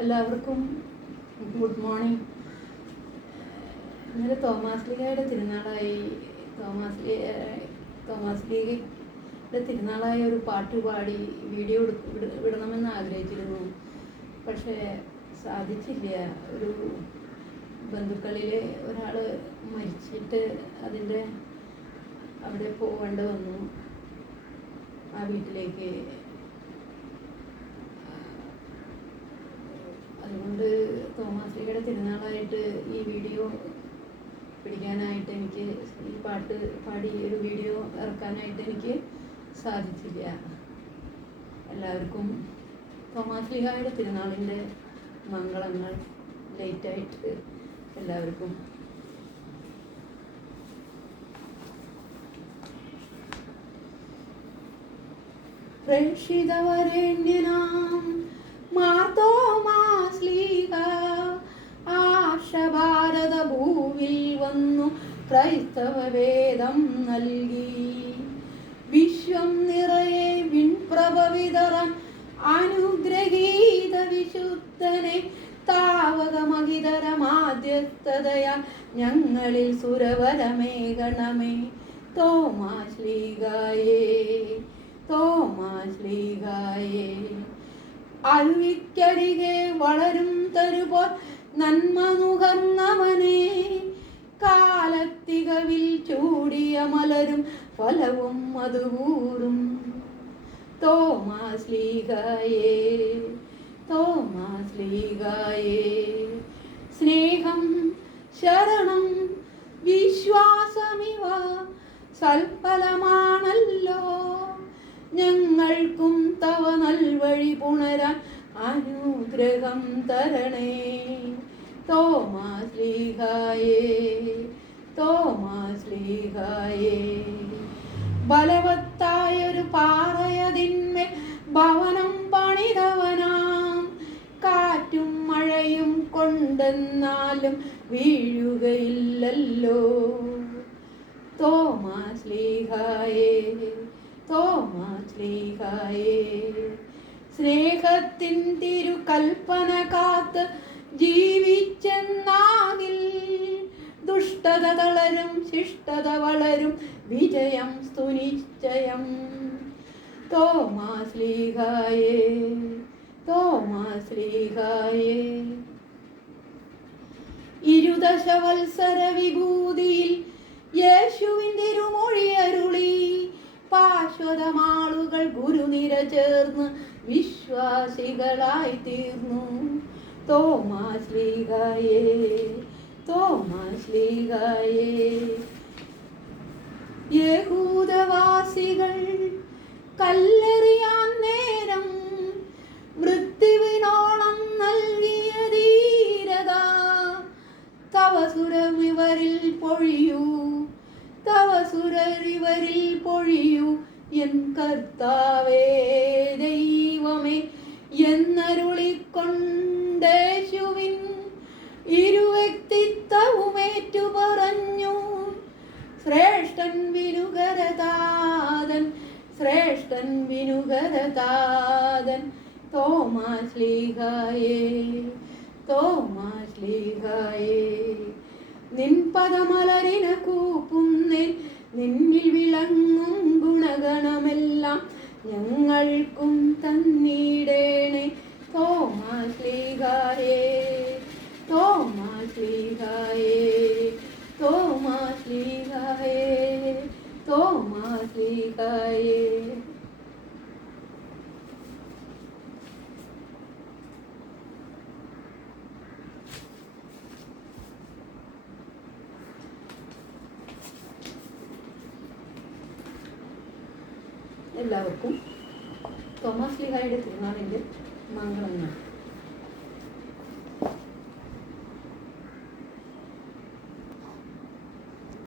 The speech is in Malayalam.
എല്ലാവർക്കും ഗുഡ് മോർണിംഗ് ഇന്നലെ തോമാസ് ലീഗയുടെ തിരുനാളായി തോമാസ് തോമാസ് ലീഗയുടെ തിരുനാളായ ഒരു പാട്ട് പാടി വീഡിയോ വിടണമെന്ന് ആഗ്രഹിച്ചിരുന്നു. പക്ഷേ സാധിച്ചില്ല. ഒരു ബന്ധുക്കളിൽ ഒരാൾ മരിച്ചിട്ട് അതിന്റെ അവിടെ പോകേണ്ടി വന്നു. ആ വീട്ടിലേക്ക് തോമാശ്രീയുടെ തിരുനാളായിട്ട് ഈ വീഡിയോ പിടിക്കാനായിട്ട് എനിക്ക് ഈ പാട്ട് പാടി ഒരു വീഡിയോ ഇറക്കാനായിട്ട് എനിക്ക് സാധിച്ചില്ല. എല്ലാവർക്കും തൊമാസ്ലിഹായുടെ തിരുനാളിന്റെ മംഗളങ്ങൾ ലേറ്റായിട്ട് എല്ലാവർക്കും. പ്രേക്ഷിതവരേണ്യനാം മാർത്തോമാശ്ലീഹ ആശഭാരത വന്നു. ക്രൈസ്തവ വേദം നൽകി. വിശ്വം നിറയെ വിൺപ്രഭ അനുഗ്രഹീത വിശുദ്ധനെ താവകമഹിതരമാദ്യസ്ഥതയാ ഞങ്ങളിൽ സുരവരമേ ഗണമേ തോമാശ്ലീകായേ തോമാശ്ലീകായേ അരുവിക്കരികെ വളരും തരുപോൽ നന്മ നുകർന്നവനെ. കാലത്തികവിൽ ചൂടിയ മലരും ഫലവും മധുകൂറും തോമാശ്ലീകായേ ലീഗയേ സ്നേഹം ശരണം വിശ്വാസമിവ സൽഫലമാണല്ലോ. ഞങ്ങൾക്കും തവ നൽവഴി പുണരാൻ അനുഗ്രഹം തരണേ. തോമാശ്ലീഹായേ തോമാശ്ലീഹായേ ബലവത്തായൊരു പാറയതിന്മേൽ ഭവനം പണിതവനാം. കാറ്റും മഴയും കൊണ്ടെന്നാലും വീഴുകയില്ലല്ലോ. തോമാശ്ലീഹായേ തോമാശ്ലീഹായേ സ്നേഹത്തിൻ തിരു കൽപ്പന കാത്ത് ജീവിച്ചെന്നാകിൽ ദുഷ്ടത തളരും ശിഷ്ടത വളരും വിജയം സ്തുനിശ്ചയം. തോമാശ്ലീഹായേ തോമാശ്ലീഹായേ ഇരുദശവത്സര വിഭൂതിയിൽ യേശുവിൻ തിരുമൊഴി അരുളി പാശ്വതമാളുകൾ ഗുരുനിര ചേർന്ന് വിശ്വാസികളായി തീർന്നു. തോമാശ്ലീഹായേ തോമാശ്ലീഹായേ യഹൂദവാസികൾ കല്ലെറിയാൻ നേരം മൃത്യുവിനോളം നൽകിയ ധീരത തവസുരം ഇവരിൽ പൊഴിയൂ തവസുരർ ഇവരിൽ പൊഴിയൂ എൻ കർത്താവേ ദൈവമേ എന്നരുളിക്കൊണ്ടേശുവിൻ ശ്രേഷ്ഠൻ വിനുകരതാതൻ തോമാശ്ലീഹായേ തോമാശ്ലീഹായേ. നിൻ പദമലരിന കൂപ്പുന്നിൽ നിന്നിൽ വിളങ്ങും ഗുണഗണമെല്ലാം ഞങ്ങൾക്കും തന്നീടേണേ തോമാശ്ലീഹായേ. എല്ലാവർക്കും തോമസ് ലിഹായുടെ തിരുനാളിന്റെ മംഗളങ്ങൾ.